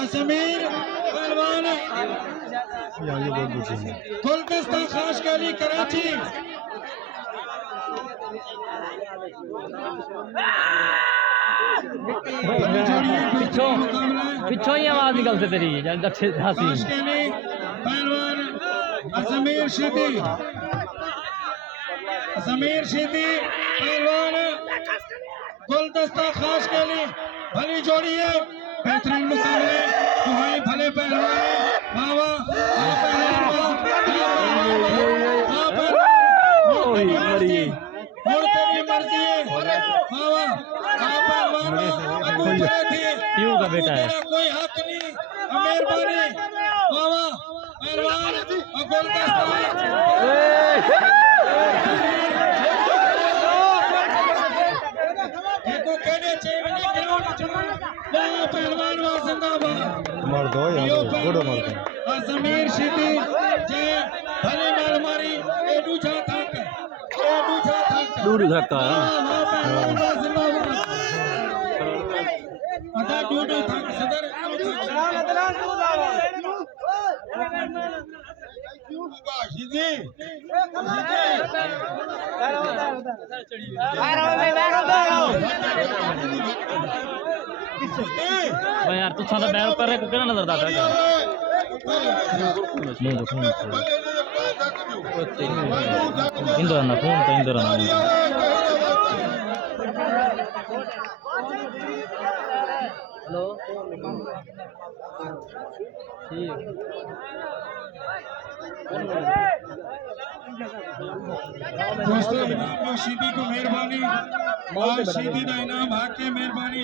अजमेर पहलवान गुलदस्ता खास गली कराची। पिछों ही आवाज निकलते तेरी पहलवान अजमेर शीदी पहलवान गुलदस्ता खास के लिए भली जोड़ी है। बेहतरीन मुकाबले तुम्हारे भले पहलवान मर्जी है। का बेटा है कोई हक नहीं, मेहरबानी बाबा पहलवान और गुलदस्ता पहलवान अजमेर शीदी जय भले मार मारी एडू जा थक दूर धक्का अदा डूडू थक सदर शीदी यार तू साला बैर कर रहे को क्या नजर आता है इंदर ना फोन तो इंदर ना हेलो ठीक दोस्तों इनाम शीदी को मेहरबानी शीदी का इनाम हाके मेहरबानी।